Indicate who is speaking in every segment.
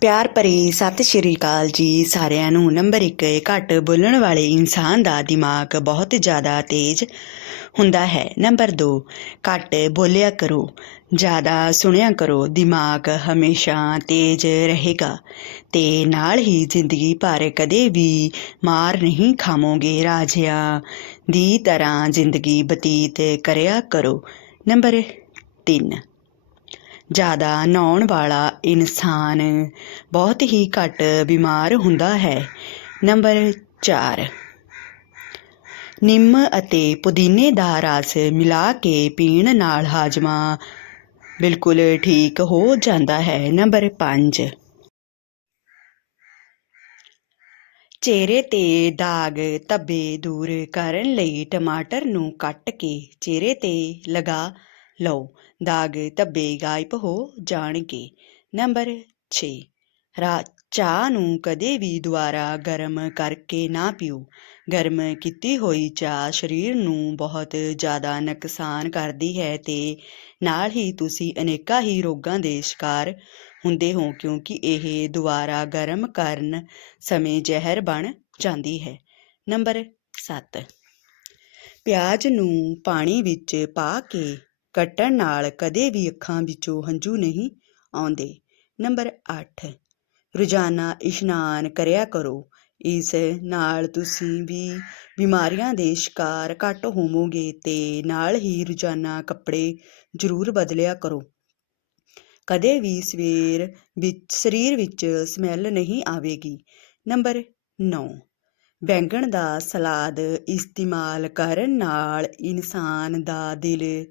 Speaker 1: ਪਿਆਰ ਭਰੀ ਸਤਿ ਸ਼੍ਰੀ ਅਕਾਲ ਜੀ ਸਾਰਿਆਂ ਨੂੰ। ਨੰਬਰ 1 ਘੱਟ ਬੋਲਣ ਵਾਲੇ ਇਨਸਾਨ ਦਾ ਦਿਮਾਗ ਬਹੁਤ ਜ਼ਿਆਦਾ ਤੇਜ਼ ਹੁੰਦਾ ਹੈ। ਨੰਬਰ 2 ਘੱਟ ਬੋਲਿਆ ਕਰੋ, ਜ਼ਿਆਦਾ ਸੁਣਿਆ ਕਰੋ, ਦਿਮਾਗ ਹਮੇਸ਼ਾ ਤੇਜ਼ ਰਹੇਗਾ ਤੇ ਨਾਲ ਹੀ ਜ਼ਿੰਦਗੀ ਭਰ ਕਦੇ ਵੀ ਮਾਰ ਨਹੀਂ ਖਾਵੋਗੇ ਰਾਜਿਆਂ ਦੀ ਤਰ੍ਹਾਂ ਜ਼ਿੰਦਗੀ ਬਤੀਤ ਕਰਿਆ ਕਰੋ। ਨੰਬਰ 3 ਜ਼ਿਆਦਾ ਨਹਾਉਣ ਵਾਲਾ ਇਨਸਾਨ ਬਹੁਤ ਹੀ ਘੱਟ ਬਿਮਾਰ ਹੁੰਦਾ ਹੈ। ਨੰਬਰ 4 ਨਿੰਮ ਅਤੇ ਪੁਦੀਨੇ ਦਾ ਰਸ ਮਿਲਾ ਕੇ ਪੀਣ ਨਾਲ ਹਾਜਮਾ ਬਿਲਕੁਲ ਠੀਕ ਹੋ ਜਾਂਦਾ ਹੈ। ਨੰਬਰ 5 ਚਿਹਰੇ ਤੇ ਦਾਗ ਧੱਬੇ ਦੂਰ ਕਰਨ ਲਈ ਟਮਾਟਰ ਨੂੰ ਕੱਟ ਕੇ ਚਿਹਰੇ ਤੇ ਲਗਾ ਲਓ। ਦਾਗ ਧੱਬੇ ਗਾਇਬ ਹੋ ਜਾਣਗੇ। ਨੰਬਰ 6 ਰਾ ਚਾਹ ਨੂੰ ਕਦੇ ਵੀ ਦੁਬਾਰਾ ਗਰਮ ਕਰਕੇ ਨਾ ਪੀਓ। ਗਰਮ ਕੀਤੀ ਹੋਈ ਚਾਹ ਸਰੀਰ ਨੂੰ ਬਹੁਤ ਜ਼ਿਆਦਾ ਨੁਕਸਾਨ ਕਰਦੀ ਹੈ ਤੇ ਨਾਲ ਹੀ ਤੁਸੀਂ ਅਨੇਕਾਂ ਹੀ ਰੋਗਾਂ ਦੇ ਸ਼ਿਕਾਰ ਹੁੰਦੇ ਹੋ ਕਿਉਂਕਿ ਇਹ ਦੁਬਾਰਾ ਗਰਮ ਕਰਨ ਸਮੇਂ ਜ਼ਹਿਰ ਬਣ ਜਾਂਦੀ ਹੈ। ਨੰਬਰ 7 ਪਿਆਜ਼ ਨੂੰ ਪਾਣੀ ਵਿੱਚ ਪਾ ਕੇ ਕੱਟਣ ਨਾਲ ਕਦੇ ਵੀ ਅੱਖਾਂ ਵਿੱਚੋਂ ਹੰਝੂ ਨਹੀਂ ਆਉਂਦੇ। ਨੰਬਰ 8 ਰੋਜ਼ਾਨਾ ਇਸ਼ਨਾਨ ਕਰਿਆ ਕਰੋ। ਇਸ ਨਾਲ ਤੁਸੀਂ ਵੀ ਬਿਮਾਰੀਆਂ ਦੇ ਸ਼ਿਕਾਰ ਘੱਟ ਹੋਵੋਗੇ ਤੇ ਨਾਲ ਹੀ ਰੋਜ਼ਾਨਾ ਕੱਪੜੇ ਜ਼ਰੂਰ ਬਦਲਿਆ ਕਰੋ। ਕਦੇ ਵੀ ਸਵੇਰ ਵਿੱਚ, ਸਰੀਰ ਵਿੱਚ ਸਮੈਲ ਨਹੀਂ ਆਵੇਗੀ। ਨੰਬਰ 9 ਬੈਂਗਣ ਦਾ ਸਲਾਦ ਇਸਤੇਮਾਲ ਕਰਨ ਨਾਲ ਇਨਸਾਨ ਦਾ ਦਿਲ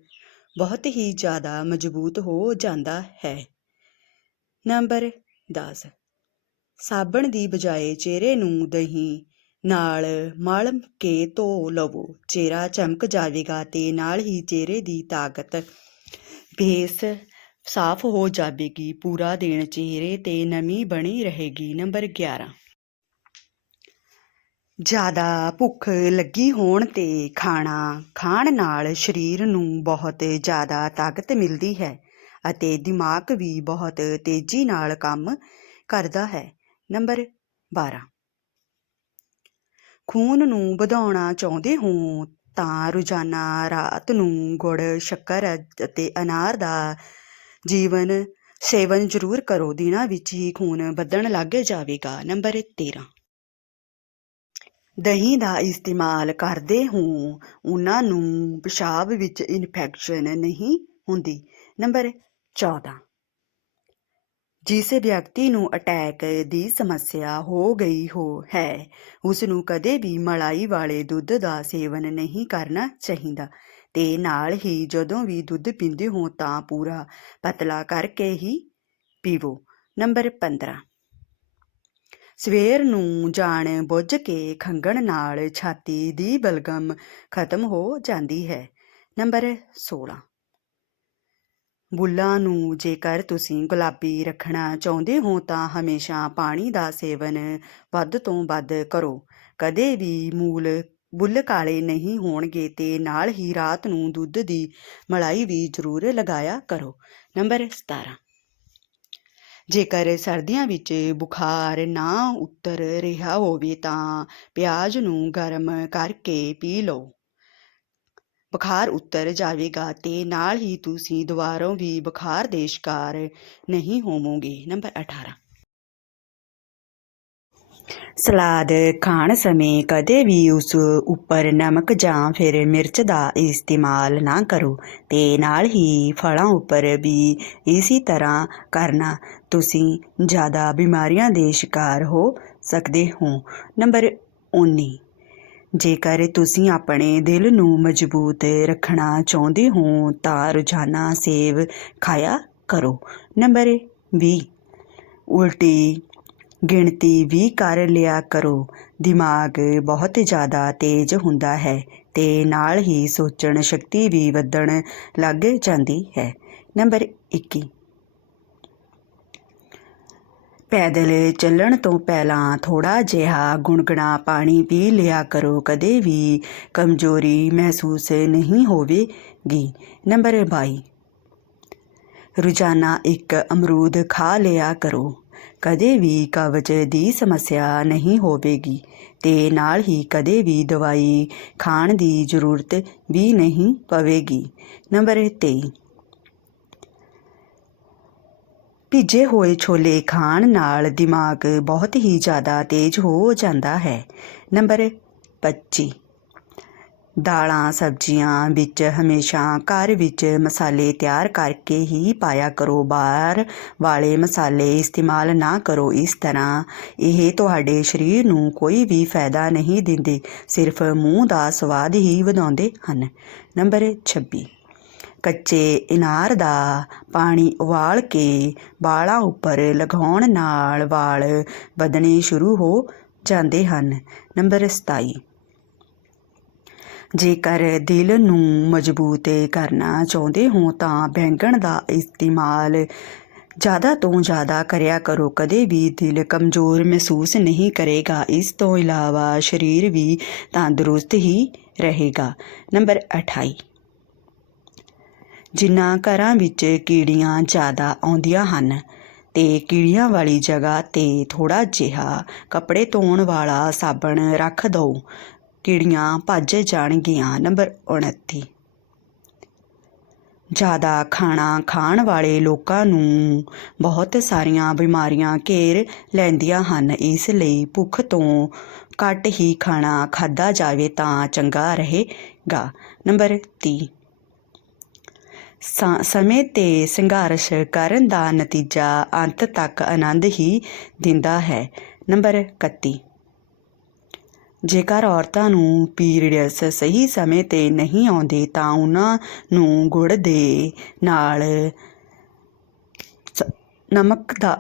Speaker 1: ਬਹੁਤ ਹੀ ਜ਼ਿਆਦਾ ਮਜ਼ਬੂਤ ਹੋ ਜਾਂਦਾ ਹੈ। ਨੰਬਰ 10 ਸਾਬਣ ਦੀ ਬਜਾਏ ਚਿਹਰੇ ਨੂੰ ਦਹੀਂ ਨਾਲ ਮਲ ਕੇ ਧੋ ਲਵੋ। ਚਿਹਰਾ ਚਮਕ ਜਾਵੇਗਾ ਤੇ ਨਾਲ ਹੀ ਚਿਹਰੇ ਦੀ ਤਾਕਤ ਬੇਸ ਸਾਫ਼ ਹੋ ਜਾਵੇਗੀ। ਪੂਰਾ ਦਿਨ ਚਿਹਰੇ ਤੇ ਨਮੀ ਬਣੀ ਰਹੇਗੀ। ਨੰਬਰ 11 ਜ਼ਿਆਦਾ ਭੁੱਖ ਲੱਗੀ ਹੋਣ ਤੇ ਖਾਣਾ, ਖਾਣ ਨਾਲ ਸਰੀਰ ਨੂੰ ਬਹੁਤ ਜ਼ਿਆਦਾ ਤਾਕਤ ਮਿਲਦੀ ਹੈ ਅਤੇ ਦਿਮਾਗ ਵੀ ਬਹੁਤ ਤੇਜ਼ੀ ਨਾਲ ਕੰਮ ਕਰਦਾ ਹੈ। ਨੰਬਰ 12 ਖੂਨ ਨੂੰ ਵਧਾਉਣਾ ਚਾਹੁੰਦੇ ਹੋ ਤਾਂ ਰੋਜ਼ਾਨਾ ਰਾਤ ਨੂੰ ਗੁੜ, ਸ਼ੱਕਰ ਅਤੇ ਅਨਾਰ ਦਾ ਜੀਵਨ ਸੇਵਨ ਜ਼ਰੂਰ ਕਰੋ। ਦਿਨਾਂ ਵਿੱਚ ਹੀ ਖੂਨ ਵਧਣ ਲੱਗ ਜਾਵੇਗਾ। ਨੰਬਰ 13 ਦਹੀਂ ਦਾ ਇਸਤੇਮਾਲ ਕਰਦੇ ਹੋ ਉਹਨਾਂ ਨੂੰ ਪਿਸ਼ਾਬ ਵਿੱਚ ਇਨਫੈਕਸ਼ਨ ਨਹੀਂ ਹੁੰਦੀ। ਨੰਬਰ 14 ਜਿਸ ਵਿਅਕਤੀ ਨੂੰ ਅਟੈਕ ਦੀ ਸਮੱਸਿਆ ਹੋ ਗਈ ਹੋ ਹੈ ਉਸ ਨੂੰ ਕਦੇ ਵੀ ਮਲਾਈ ਵਾਲੇ ਦੁੱਧ ਦਾ ਸੇਵਨ ਨਹੀਂ ਕਰਨਾ ਚਾਹੀਦਾ ਤੇ ਨਾਲ ਹੀ ਜਦੋਂ ਵੀ ਦੁੱਧ ਪੀਂਦੇ ਹੋ ਤਾਂ ਪੂਰਾ ਪਤਲਾ ਕਰਕੇ ਹੀ ਪੀਵੋ। ਨੰਬਰ 15 ਸਵੇਰ ਨੂੰ ਜਾਣ ਬੁੱਝ ਕੇ ਖੰਗਣ ਨਾਲ ਛਾਤੀ ਦੀ ਬਲਗਮ ਖਤਮ ਹੋ ਜਾਂਦੀ ਹੈ। ਨੰਬਰ 16 ਬੁੱਲਾਂ ਨੂੰ ਜੇਕਰ ਤੁਸੀਂ ਗੁਲਾਬੀ ਰੱਖਣਾ ਚਾਹੁੰਦੇ ਹੋ ਤਾਂ ਹਮੇਸ਼ਾ ਪਾਣੀ ਦਾ ਸੇਵਨ ਵੱਧ ਤੋਂ ਵੱਧ ਕਰੋ। ਕਦੇ ਵੀ ਮੂਲ ਬੁੱਲ ਕਾਲੇ ਨਹੀਂ ਹੋਣਗੇ ਤੇ ਨਾਲ ਹੀ ਰਾਤ ਨੂੰ ਦੁੱਧ ਦੀ ਮਲਾਈ ਵੀ ਜ਼ਰੂਰ ਲਗਾਇਆ ਕਰੋ। ਨੰਬਰ 17 ਜੇਕਰ ਸਰਦੀਆਂ ਵਿੱਚ ਬੁਖਾਰ ਨਾ ਉਤਰ ਰਿਹਾ ਹੋਵੇ ਤਾਂ ਪਿਆਜ਼ ਨੂੰ ਗਰਮ ਕਰਕੇ ਪੀ ਲਓ। ਬੁਖਾਰ ਉਤਰ ਜਾਵੇਗਾ ਤੇ ਨਾਲ ਹੀ ਤੁਸੀਂ ਦੁਬਾਰਾ ਵੀ ਬੁਖਾਰ ਦੇ ਸ਼ਿਕਾਰ ਨਹੀਂ ਹੋਵੋਗੇ। ਨੰਬਰ 18 ਸਲਾਦ ਖਾਣ ਸਮੇਂ ਕਦੇ ਵੀ ਉਸ ਉੱਪਰ ਨਮਕ ਜਾਂ ਫਿਰ ਮਿਰਚ ਦਾ ਇਸਤੇਮਾਲ ਨਾ ਕਰੋ ਤੇ ਨਾਲ ਹੀ ਫਲਾਂ ਉੱਪਰ ਵੀ ਇਸੇ ਤਰ੍ਹਾਂ ਕਰਨਾ। ਤੁਸੀਂ ਜ਼ਿਆਦਾ ਬਿਮਾਰੀਆਂ ਦੇ ਸ਼ਿਕਾਰ ਹੋ ਸਕਦੇ ਹੋ। ਨੰਬਰ 19 ਜੇਕਰ ਤੁਸੀਂ ਆਪਣੇ ਦਿਲ ਨੂੰ ਮਜ਼ਬੂਤ ਰੱਖਣਾ ਚਾਹੁੰਦੇ ਹੋ ਤਾਂ ਰੋਜ਼ਾਨਾ ਸੇਬ ਖਾਇਆ ਕਰੋ। ਨੰਬਰ 20 ਉਲਟੀ ਗਿਣਤੀ ਵੀ ਕਰ ਲਿਆ ਕਰੋ। ਦਿਮਾਗ ਬਹੁਤ ਜ਼ਿਆਦਾ ਤੇਜ਼ ਹੁੰਦਾ ਹੈ ਤੇ ਨਾਲ ਹੀ ਸੋਚਣ ਸ਼ਕਤੀ ਵੀ ਵਧਣ ਲੱਗ ਜਾਂਦੀ ਹੈ। ਨੰਬਰ 21 ਪੈਦਲ ਚੱਲਣ ਤੋਂ ਪਹਿਲਾਂ ਥੋੜਾ ਜਿਹਾ ਗੁਣਗੁਣਾ ਪਾਣੀ ਪੀ ਲਿਆ ਕਰੋ। ਕਦੇ ਵੀ ਕਮਜ਼ੋਰੀ ਮਹਿਸੂਸ ਨਹੀਂ ਹੋਵੇਗੀ। ਨੰਬਰ 22 ਰੋਜ਼ਾਨਾ ਇੱਕ ਅਮਰੂਦ ਖਾ ਲਿਆ ਕਰੋ। ਕਦੇ ਵੀ ਕਬਜ਼ ਦੀ ਸਮੱਸਿਆ ਨਹੀਂ ਹੋਵੇਗੀ। ਤੇ ਨਾਲ ਹੀ ਕਦੇ ਵੀ ਦਵਾਈ ਖਾਣ ਦੀ ਜ਼ਰੂਰਤ ਵੀ ਨਹੀਂ ਪਵੇਗੀ। ਨੰਬਰ 23 ਭਿੱਜੇ ਹੋਏ ਛੋਲੇ ਖਾਣ ਨਾਲ ਦਿਮਾਗ ਬਹੁਤ ਹੀ ਜ਼ਿਆਦਾ ਤੇਜ਼ ਹੋ ਜਾਂਦਾ ਹੈ। ਨੰਬਰ 25 ਦਾਲਾਂ, ਸਬਜ਼ੀਆਂ ਵਿੱਚ ਹਮੇਸ਼ਾ ਘਰ ਵਿੱਚ ਮਸਾਲੇ ਤਿਆਰ ਕਰਕੇ ਹੀ ਪਾਇਆ ਕਰੋ। ਬਾਹਰ ਵਾਲੇ ਮਸਾਲੇ ਇਸਤੇਮਾਲ ਨਾ ਕਰੋ ਇਸ ਤਰ੍ਹਾਂ। ਇਹ ਤੁਹਾਡੇ ਸਰੀਰ ਨੂੰ ਕੋਈ ਵੀ ਫਾਇਦਾ ਨਹੀਂ ਦਿੰਦੇ, ਸਿਰਫ ਮੂੰਹ ਦਾ ਸਵਾਦ ਹੀ ਵਧਾਉਂਦੇ ਹਨ। ਨੰਬਰ 26 ਕੱਚੇ ਇਨਾਰ ਦਾ ਪਾਣੀ ਉਬਾਲ ਕੇ ਵਾਲਾਂ ਉੱਪਰ ਲਗਾਉਣ ਨਾਲ ਵਾਲ ਵਧਣੇ ਸ਼ੁਰੂ ਹੋ ਜਾਂਦੇ ਹਨ। ਨੰਬਰ 27 ਜੇਕਰ ਦਿਲ ਨੂੰ ਮਜ਼ਬੂਤ ਕਰਨਾ ਚਾਹੁੰਦੇ ਹੋ ਤਾਂ ਬੈਂਗਣ ਦਾ ਇਸਤੇਮਾਲ ਜ਼ਿਆਦਾ ਤੋਂ ਜ਼ਿਆਦਾ ਕਰਿਆ ਕਰੋ। ਕਦੇ ਵੀ ਦਿਲ ਕਮਜ਼ੋਰ ਮਹਿਸੂਸ ਨਹੀਂ ਕਰੇਗਾ। ਇਸ ਤੋਂ ਇਲਾਵਾ ਸਰੀਰ ਵੀ ਤੰਦਰੁਸਤ ਹੀ ਰਹੇਗਾ। ਨੰਬਰ 28 ਜਿਨ੍ਹਾਂ ਘਰਾਂ ਵਿੱਚ ਕੀੜੀਆਂ ਜ਼ਿਆਦਾ ਆਉਂਦੀਆਂ ਹਨ ਤੇ ਕੀੜੀਆਂ ਵਾਲੀ ਜਗ੍ਹਾ ਤੇ ਥੋੜਾ ਜਿਹਾ ਕੱਪੜੇ ਧੋਣ ਵਾਲਾ ਸਾਬਣ ਰੱਖ ਦਿਓ। ਕੀੜੀਆਂ ਭੱਜ ਜਾਣਗੀਆਂ, ਨੰਬਰ 29 ਜ਼ਿਆਦਾ ਖਾਣਾ ਖਾਣ ਵਾਲੇ ਲੋਕਾਂ ਨੂੰ ਬਹੁਤ ਸਾਰੀਆਂ ਬਿਮਾਰੀਆਂ ਘੇਰ ਲੈਂਦੀਆਂ ਹਨ। ਇਸ ਲਈ ਭੁੱਖ ਤੋਂ ਘੱਟ ਹੀ ਖਾਣਾ ਖਾਦਾ ਜਾਵੇ ਤਾਂ ਚੰਗਾ ਰਹੇਗਾ। ਨੰਬਰ 30 ਸ- ਸਮੇਂ ਤੇ ਸੰਘਰਸ਼ ਕਰਨ ਦਾ ਨਤੀਜਾ ਅੰਤ ਤੱਕ ਆਨੰਦ ਹੀ ਦਿੰਦਾ ਹੈ। ਨੰਬਰ 31 ਜੇਕਰ ਔਰਤਾਂ ਨੂੰ ਪੀਰੀਅਡਸ ਸਹੀ ਸਮੇਂ ਤੇ ਨਹੀਂ ਆਉਂਦੇ ਤਾਂ ਉਹਨਾਂ ਨੂੰ ਗੁੜ ਦੇ ਨਾਲ ਨਮਕ ਦਾ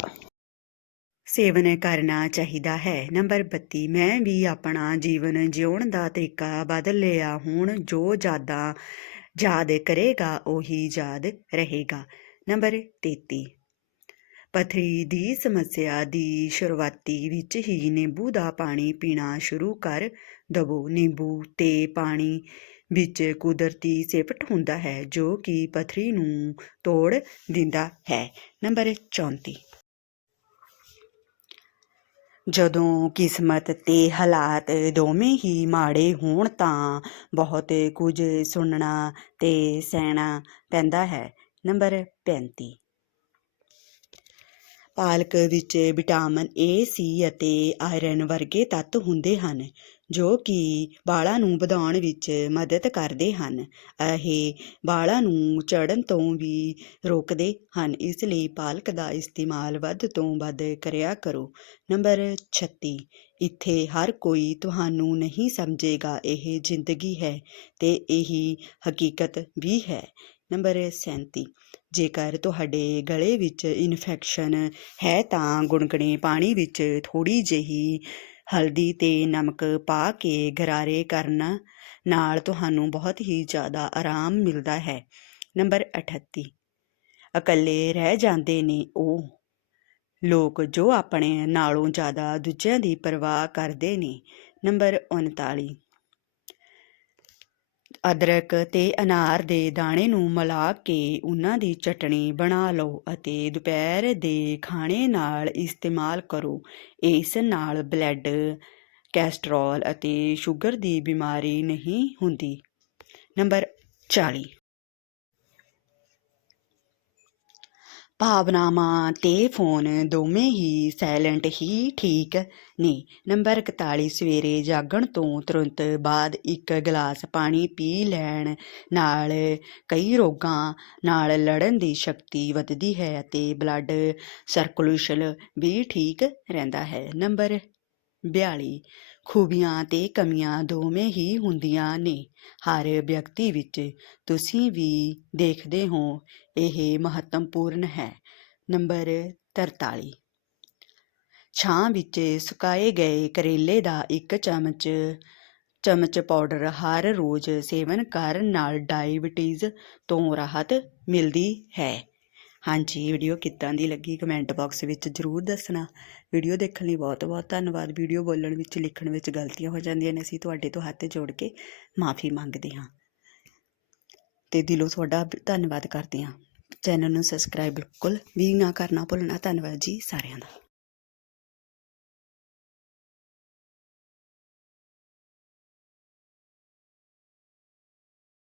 Speaker 1: ਸੇਵਨ ਕਰਨਾ ਚਾਹੀਦਾ ਹੈ। ਨੰਬਰ 32 ਮੈਂ ਵੀ ਆਪਣਾ ਜੀਵਨ ਜਿਉਣ ਦਾ ਤਰੀਕਾ ਬਦਲ ਲਿਆ ਹੁਣ ਜੋ ਜ਼ਿਆਦਾ ਯਾਦ ਕਰੇਗਾ ਉਹੀ ਯਾਦ ਰਹੇਗਾ। ਨੰਬਰ 33 ਪਥਰੀ ਦੀ ਸਮੱਸਿਆ ਦੀ ਸ਼ੁਰੂਆਤੀ ਵਿੱਚ ਹੀ ਨਿੰਬੂ ਦਾ ਪਾਣੀ ਪੀਣਾ ਸ਼ੁਰੂ ਕਰ ਦਵੋ। ਨਿੰਬੂ ਤੇ ਪਾਣੀ ਵਿੱਚ ਕੁਦਰਤੀ ਸਿਪਟ ਹੁੰਦਾ ਹੈ, ਜੋ ਕਿ ਪਥਰੀ ਨੂੰ ਤੋੜ ਦਿੰਦਾ ਹੈ। ਨੰਬਰ 34 ਜਦੋਂ ਕਿਸਮਤ ਤੇ ਹਾਲਾਤ ਦੋਵੇਂ ਹੀ ਮਾੜੇ ਹੋਣ ਤਾਂ ਬਹੁਤ ਕੁਝ ਸੁਣਨਾ ਤੇ ਸਹਿਣਾ ਪੈਂਦਾ ਹੈ। ਨੰਬਰ 35 ਪਾਲਕ ਵਿੱਚ ਵਿਟਾਮਿਨ ਏ ਸੀ ਅਤੇ ਆਇਰਨ ਵਰਗੇ ਤੱਤ ਹੁੰਦੇ ਹਨ, ਜੋ ਕਿ ਵਾਲਾਂ ਨੂੰ ਵਧਾਉਣ ਵਿੱਚ ਮਦਦ ਕਰਦੇ ਹਨ। ਇਹ ਵਾਲਾਂ ਨੂੰ ਝੜਨ ਤੋਂ ਵੀ ਰੋਕਦੇ ਹਨ, ਇਸ ਲਈ ਪਾਲਕ ਦਾ ਇਸਤੇਮਾਲ ਵੱਧ ਤੋਂ ਵੱਧ ਕਰਿਆ ਕਰੋ। ਨੰਬਰ 36 ਇੱਥੇ ਹਰ ਕੋਈ ਤੁਹਾਨੂੰ ਨਹੀਂ ਸਮਝੇਗਾ ਇਹ ਜ਼ਿੰਦਗੀ ਹੈ ਤੇ ਇਹੀ ਹਕੀਕਤ ਵੀ ਹੈ। ਨੰਬਰ 37 ਜੇਕਰ ਤੁਹਾਡੇ ਗਲੇ ਵਿੱਚ ਇਨਫੈਕਸ਼ਨ ਹੈ ਤਾਂ ਗੁਣਗੁਣੇ ਪਾਣੀ ਵਿੱਚ ਥੋੜੀ ਜਿਹੀ ਹਲਦੀ ਤੇ ਨਮਕ ਪਾ ਕੇ ਗਰਾਰੇ ਕਰਨ ਨਾਲ ਤੁਹਾਨੂੰ ਬਹੁਤ ਹੀ ਜ਼ਿਆਦਾ ਆਰਾਮ ਮਿਲਦਾ ਹੈ। ਨੰਬਰ 38 ਇਕੱਲੇ ਰਹਿ ਜਾਂਦੇ ਨੇ ਉਹ। ਲੋਕ ਜੋ ਆਪਣੇ ਨਾਲੋਂ ਜ਼ਿਆਦਾ ਦੂਜਿਆਂ ਦੀ ਪਰਵਾਹ ਕਰਦੇ ਨੇ। ਨੰਬਰ 39 ਅਦਰਕ ਤੇ ਅਨਾਰ ਦੇ ਦਾਣੇ ਨੂੰ ਮਿਲਾ ਕੇ ਉਹਨਾਂ ਦੀ ਚਟਣੀ ਬਣਾ ਲਓ ਅਤੇ ਦੁਪਹਿਰ ਦੇ ਖਾਣੇ ਨਾਲ ਇਸਤੇਮਾਲ ਕਰੋ। ਇਸ ਨਾਲ ਬਲੱਡ, ਕੈਸਟਰੋਲ ਅਤੇ ਸ਼ੂਗਰ ਦੀ ਬਿਮਾਰੀ ਨਹੀਂ ਹੁੰਦੀ। ਨੰਬਰ 40 ਭਾਵਨਾਵਾਂ ਤੇ ਫੋਨ ਦੋਵੇਂ ਹੀ ਸਾਇਲੈਂਟ ਹੀ ਠੀਕ ਨੇ। ਨੰਬਰ 41 ਸਵੇਰੇ ਜਾਗਣ ਤੋਂ ਤੁਰੰਤ ਬਾਅਦ ਇੱਕ ਗਲਾਸ ਪਾਣੀ ਪੀ ਲੈਣ ਨਾਲ ਕਈ ਰੋਗਾਂ ਨਾਲ ਲੜਨ ਦੀ ਸ਼ਕਤੀ ਵੱਧਦੀ ਹੈ ਅਤੇ ਬਲੱਡ ਸਰਕੂਲੇਸ਼ਨ ਵੀ ਠੀਕ ਰਹਿੰਦਾ ਹੈ। ਨੰਬਰ 42 ਖੂਬੀਆਂ ਤੇ ਕਮੀਆਂ ਦੋਵੇਂ ਹੀ ਹੁੰਦੀਆਂ ਨੇ। ਹਰ ਵਿਅਕਤੀ ਵਿੱਚ ਤੁਸੀਂ ਵੀ ਦੇਖਦੇ ਹੋ, ਇਹ ਮਹੱਤਵਪੂਰਨ ਹੈ। ਨੰਬਰ 43 ਛਾਂ ਵਿੱਚ ਸੁਕਾਏ ਗਏ ਕਰੇਲੇ ਦਾ ਇੱਕ ਚਮਚ ਚਮਚ ਪਾਊਡਰ ਹਰ ਰੋਜ਼ ਸੇਵਨ ਕਰਨ ਨਾਲ ਡਾਇਬਟੀਜ਼ ਤੋਂ ਰਾਹਤ ਮਿਲਦੀ ਹੈ। ਹਾਂਜੀ, ਵੀਡੀਓ ਕਿੱਦਾਂ ਦੀ ਲੱਗੀ? ਕਮੈਂਟ ਬਾਕਸ ਵਿੱਚ ਜ਼ਰੂਰ ਦੱਸਣਾ। ਵੀਡੀਓ ਦੇਖਣ ਲਈ ਬਹੁਤ ਬਹੁਤ ਧੰਨਵਾਦ। ਵੀਡੀਓ ਬੋਲਣ ਵਿੱਚ, ਲਿਖਣ ਵਿੱਚ ਗਲਤੀਆਂ ਹੋ ਜਾਂਦੀਆਂ ਨੇ। ਅਸੀਂ ਤੁਹਾਡੇ ਤੋਂ ਹੱਥ ਜੋੜ ਕੇ ਮਾਫੀ ਮੰਗਦੇ ਹਾਂ। ਤੇ ਦਿਲੋਂ ਤੁਹਾਡਾ ਧੰਨਵਾਦ ਕਰਦੇ ਹਾਂ। ਚੈਨਲ ਨੂੰ ਸਬਸਕ੍ਰਾਈਬ ਬਿਲਕੁਲ ਵੀ ਨਾ ਕਰਨਾ ਭੁੱਲਣਾ। ਧੰਨਵਾਦ ਜੀ ਸਾਰਿਆਂ ਦਾ।